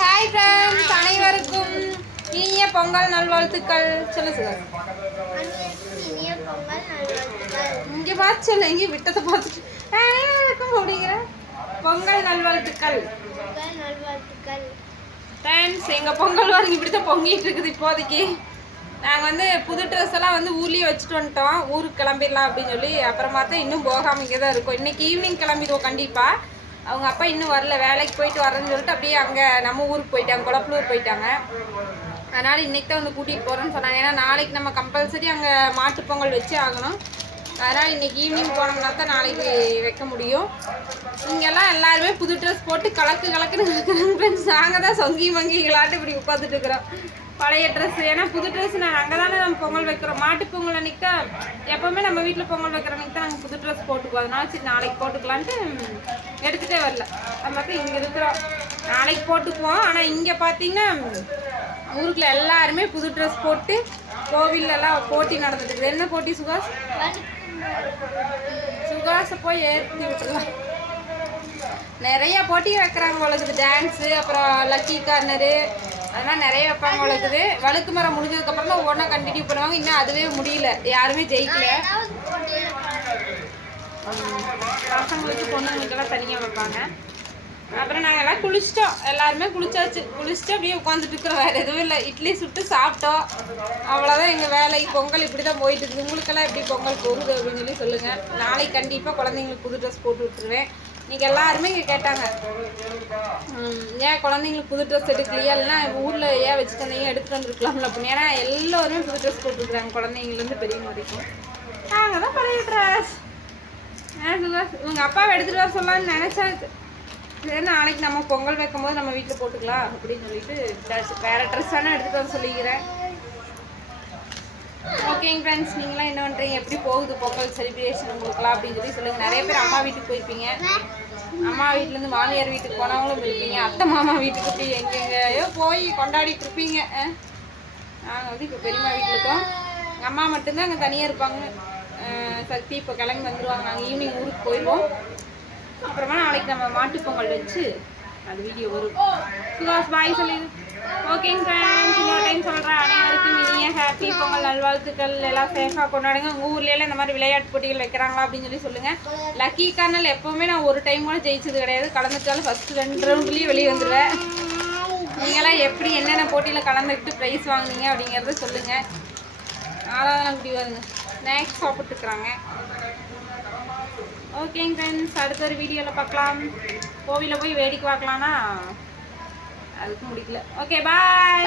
Hi friends, அனைவருக்கும் இனிய பொங்கல் நல்வாழ்த்துக்கள். சொல்லு சார். இனிய பொங்கல் நல்வாழ்த்துக்கள். இங்கே பார்த்து சொல்லு, இங்கே விட்டத்தை பார்த்துட்டு அனைவருக்கும் அப்படிங்கிற பொங்கல் நல்வாழ்த்துக்கள். பொங்கல் நல்வாழ்த்துக்கள். ஃப்ரெண்ட்ஸ், எங்கள் பொங்கல் வாரம் இப்படி தான் பொங்கிட்டு இருக்குது இப்போதைக்கு. நாங்கள் புது ட்ரெஸ் எல்லாம் ஊர்லேயே வச்சுட்டு வந்துட்டோம். ஊருக்கு கிளம்பிடலாம் அப்படின்னு சொல்லி. அப்புறம் பார்த்தா இன்னும் போகாமல் இங்கே தான் இருக்கும். இன்றைக்கி ஈவினிங் கிளம்பிடுவோம் கண்டிப்பாக. அவங்க அப்பா இன்னும் வரல, வேலைக்கு போயிட்டு வரேன்னு சொல்லிட்டு அப்படியே அங்கே நம்ம ஊருக்கு போயிட்டாங்க, குளப்பலூர் போயிட்டாங்க. அதனால் இன்றைக்கி தான் கூட்டிகிட்டு போகிறேன்னு சொன்னாங்க. ஏன்னா நாளைக்கு நம்ம கம்பல்சரி அங்கே மாட்டுப்பொங்கல் வச்சு ஆகணும். அதனால் இன்றைக்கி ஈவினிங் போனோம்னா தான் நாளைக்கு வைக்க முடியும். இங்கெல்லாம் எல்லாருமே புது ட்ரெஸ் போட்டு கலக்குன்னு கலக்குறாங்க ஃப்ரெண்ட்ஸ். நாங்கள் தான் சொங்கி மங்கிகளாட்டு இப்படி உட்காந்துட்டு இருக்கிறோம். பழைய ட்ரெஸ், ஏன்னா புது ட்ரெஸ் அங்கே தானே நம்ம பொங்கல் வைக்கிறோம். மாட்டுப் பொங்கல் அன்றைக்கி தான் எப்போவுமே நம்ம வீட்டில் பொங்கல் வைக்கிற அன்றைக்கி தான் நாங்கள் புது ட்ரெஸ் போட்டுக்குவோம். அதனால சரி நாளைக்கு போட்டுக்கலான்ட்டு எடுத்துகிட்டே வரல. அது மாதிரி இங்கே இருக்கிறோம், நாளைக்கு போட்டுக்குவோம். ஆனால் இங்கே பார்த்தீங்கன்னா ஊருக்குள்ள எல்லாருமே புது ட்ரெஸ் போட்டு கோவிலெல்லாம் போட்டி நடந்துட்டு. என்ன போட்டி சுகாஷ்? சுகாஷை போய் ஏற்றி விட்டுருலாம். நிறைய போட்டி வைக்கிறாங்க வளர்க்குது. டான்ஸு, அப்புறம் லக்கி கார்னரு, அதெல்லாம் நிறைய வைப்பாங்க வளர்க்குது. வழுக்கு மரம் முடிஞ்சதுக்கப்புறம் தான் ஒவ்வொன்றா கண்டினியூ பண்ணுவாங்க. இன்னும் அதுவே முடியல, யாருமே ஜெயிக்கல. பசங்களுக்கு பொண்ணுங்களுக்கெல்லாம் தனியாக வைப்பாங்க. அப்புறம் நாங்கள் எல்லாம் குளிச்சிட்டோம், எல்லாருமே குளிச்சாச்சு. குளிச்சுட்டு அப்படியே உட்காந்துட்டு இருக்கிறோம். வேறு எதுவும் இல்லை. இட்லி சுட்டு சாப்பிட்டோம், அவ்வளோதான் எங்கள் வேலை. பொங்கல் இப்படி தான் போயிட்டு இருக்குது. உங்களுக்கெல்லாம் எப்படி பொங்கல் போகுது அப்படின்னு சொல்லி சொல்லுங்கள். நாளைக்கு கண்டிப்பாக குழந்தைங்களுக்கு புது ட்ரெஸ் போட்டு விட்டுருவேன். இன்றைக்கி எல்லாருமே இங்கே கேட்டாங்க, ஏன் குழந்தைங்களுக்கு புது ட்ரெஸ் எடுக்கலையா, இல்லைன்னா ஊரில் ஏன் வச்சுட்டு வந்தீங்க, எடுத்துகிட்டு வந்துருக்கலாம்ல அப்படின்னு. ஏன்னா எல்லோருமே புது ட்ரெஸ் போட்டுருக்குறாங்க, குழந்தைங்கலேருந்து பெரியவங்க வரைக்கும். நாங்கள் தான் பழைய ட்ரெஸ். உங்கள் அப்பாவை எடுத்துகிட்டு வர சொல்லலான்னு நினச்சேன். சரி, நாளைக்கு நம்ம பொங்கல் வைக்கும் போது நம்ம வீட்டில் போட்டுக்கலாம் அப்படின்னு சொல்லிட்டு வேறு ட்ரெஸ் வேணால் எடுத்துகிட்டு வர சொல்லிக்கிறேன். ஓகேங்க ஃப்ரெண்ட்ஸ், நீங்களாம் என்ன பண்ணுறீங்க, எப்படி போகுது பொங்கல் செலிப்ரேஷன் உங்களுக்குலாம் அப்படின்னு சொல்லி சொல்லுங்கள். நிறைய பேர் அம்மா வீட்டுக்கு போயிருப்பீங்க, அம்மா வீட்டிலேருந்து மாமியார் வீட்டுக்கு போனவங்களும் இருப்பீங்க, அத்தை மாமா வீட்டுக்கு போய் எங்கெங்கேயோ போய் கொண்டாடிட்டு இருப்பீங்க. நாங்கள் இப்போ பெரியம்மா வீட்டில் இருக்கோம். எங்கள் அம்மா மட்டும்தான் அங்கே தனியாக இருப்பாங்க. சக்தி இப்போ கிளம்பி வந்துடுவாங்க. நாங்கள் ஈவினிங் ஊருக்கு போயிடுவோம். அப்புறமா நாளைக்கு நம்ம மாட்டுப்பொங்கல் வச்சு அது வீடியோ வரும். சுகாஷ் பாய் சொல்லி. ஓகேங்க ஃப்ரெண்ட்ஸ், இன்னொரு டைம் சொல்கிறேன், அனைவருக்கும் இனிய ஹாப்பி பொங்கல் நல்வாழ்த்துக்கள். எல்லாம் சேஃபாக கொண்டாடுங்க. உங்கள் ஊர்லேயே இந்த மாதிரி விளையாட்டு போட்டிகள் வைக்கிறாங்களா அப்படின்னு சொல்லி சொல்லுங்கள். லக்கி கார்னல் எப்போவுமே நான் ஒரு டைம் கூட ஜெயிச்சது கிடையாது. கலந்துட்டாலும் ஃபஸ்ட்டு 2 ரவுண்ட்லேயும் வெளியே வந்துடுவேன். நீங்களாம் எப்படி என்னென்ன போட்டியில் கலந்துக்கிட்டு ப்ரைஸ் வாங்குனீங்க அப்படிங்கிறத சொல்லுங்கள். ஆளாதான் அப்படி வருங்க, ஸ்நாக்ஸ் சாப்பிட்டுருக்குறாங்க. ஓகேங்க ஃப்ரெண்ட்ஸ், அடுத்த ஒரு வீடியோவில் பார்க்கலாம். கோவிலில் போய் வேடிக்கை பார்க்கலான்னா அதுக்கு முடிக்கல. ஓகே, பாய்.